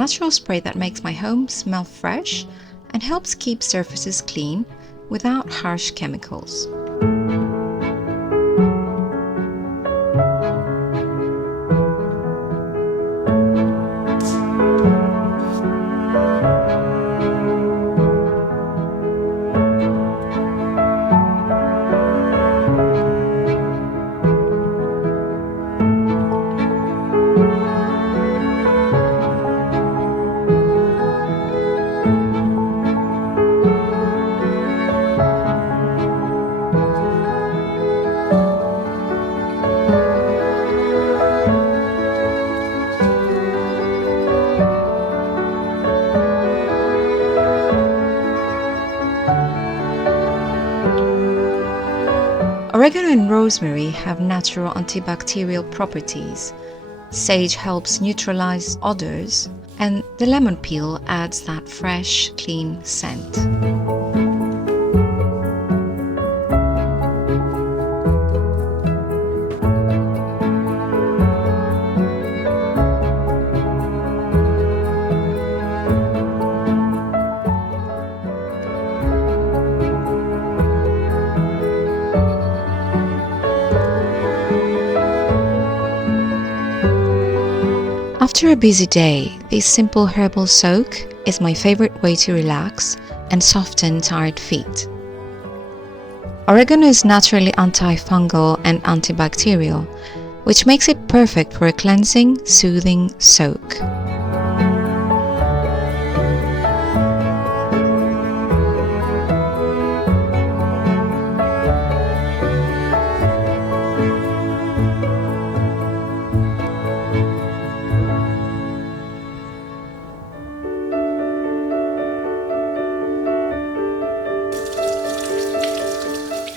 natural spray that makes my home smell fresh and helps keep surfaces clean without harsh chemicals. Oregano and rosemary have natural antibacterial properties. Sage helps neutralize odors, and the lemon peel adds that fresh, clean scent. After a busy day, this simple herbal soak is my favorite way to relax and soften tired feet. Oregano is naturally antifungal and antibacterial, which makes it perfect for a cleansing, soothing soak.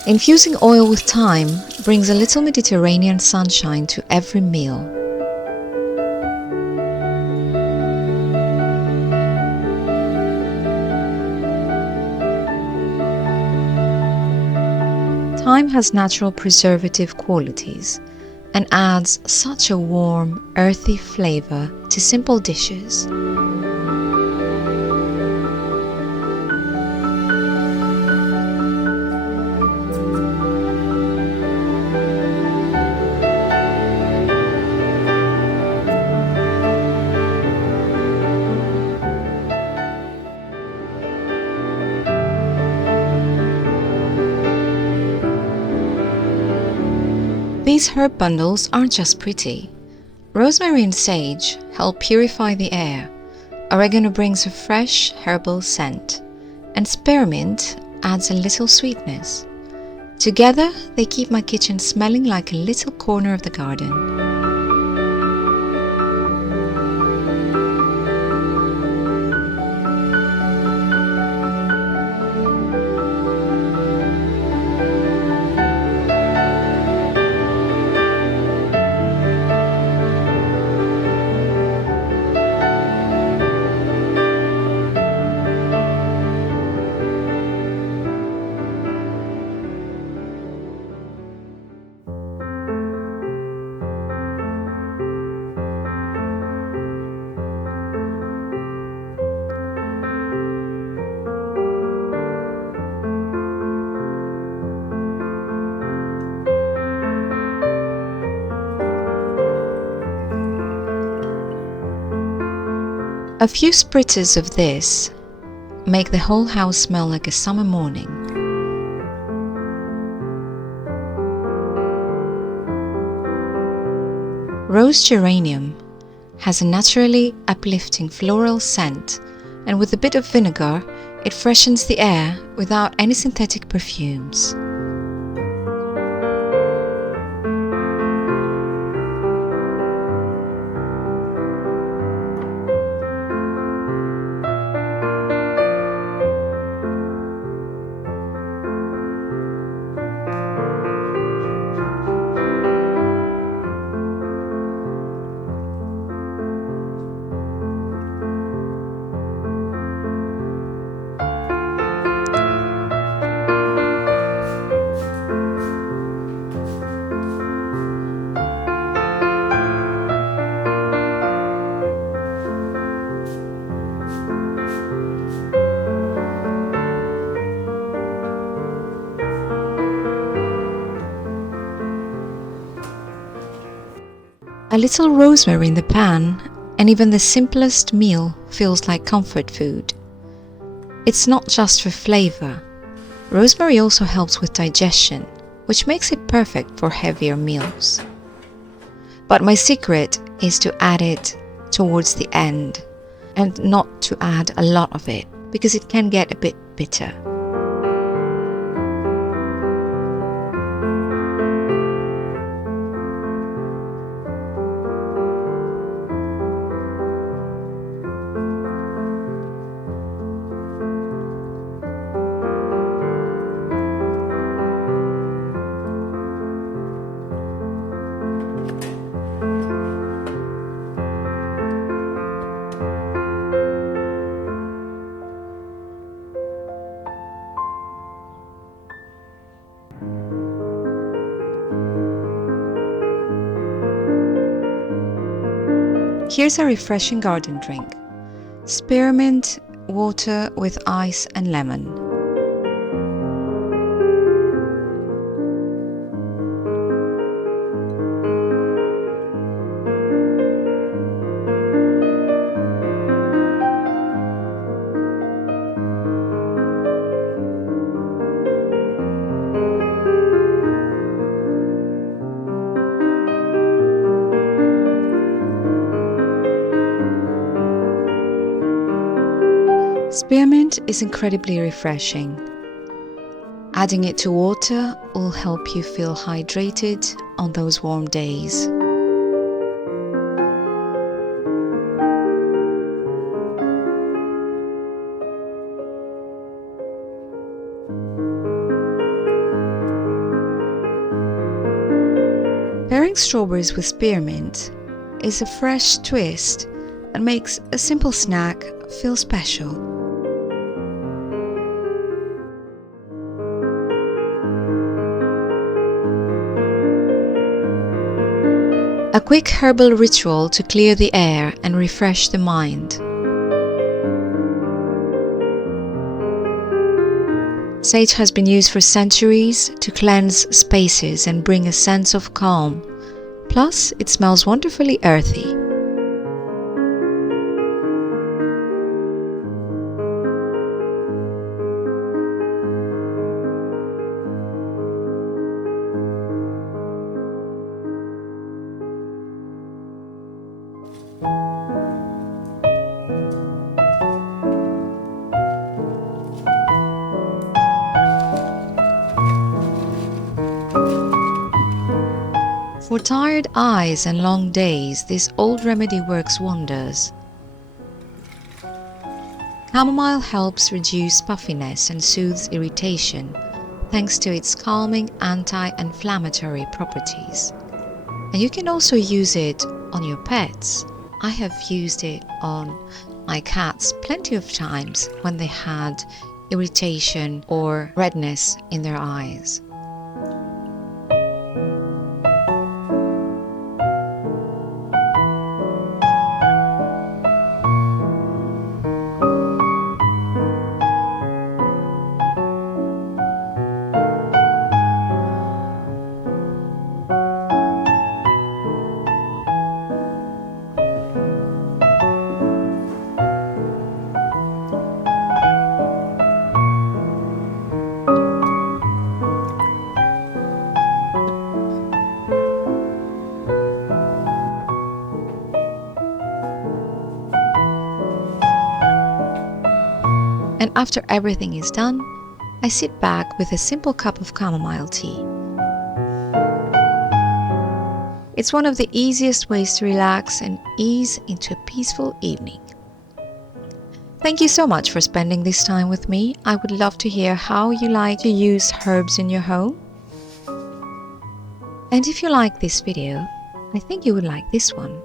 Infusing oil with thyme brings a little Mediterranean sunshine to every meal. Thyme has natural preservative qualities and adds such a warm, earthy flavor to simple dishes. These herb bundles aren't just pretty. Rosemary and sage help purify the air, oregano brings a fresh herbal scent, and spearmint adds a little sweetness. Together, they keep my kitchen smelling like a little corner of the garden. A few spritzes of this make the whole house smell like a summer morning. Rose geranium has a naturally uplifting floral scent, and with a bit of vinegar, it freshens the air without any synthetic perfumes. A little rosemary in the pan, and even the simplest meal feels like comfort food. It's not just for flavor. Rosemary also helps with digestion, which makes it perfect for heavier meals. But my secret is to add it towards the end and not to add a lot of it because it can get a bit bitter. Here's a refreshing garden drink. Spearmint water with ice and lemon. Spearmint is incredibly refreshing. Adding it to water will help you feel hydrated on those warm days. Pairing strawberries with spearmint is a fresh twist that makes a simple snack feel special. A quick herbal ritual to clear the air and refresh the mind. Sage has been used for centuries to cleanse spaces and bring a sense of calm. Plus, it smells wonderfully earthy. For tired eyes and long days, this old remedy works wonders. Chamomile helps reduce puffiness and soothes irritation, thanks to its calming anti-inflammatory properties. And you can also use it on your pets. I have used it on my cats plenty of times when they had irritation or redness in their eyes. And after everything is done, I sit back with a simple cup of chamomile tea. It's one of the easiest ways to relax and ease into a peaceful evening. Thank you so much for spending this time with me. I would love to hear how you like to use herbs in your home. And if you like this video, I think you would like this one.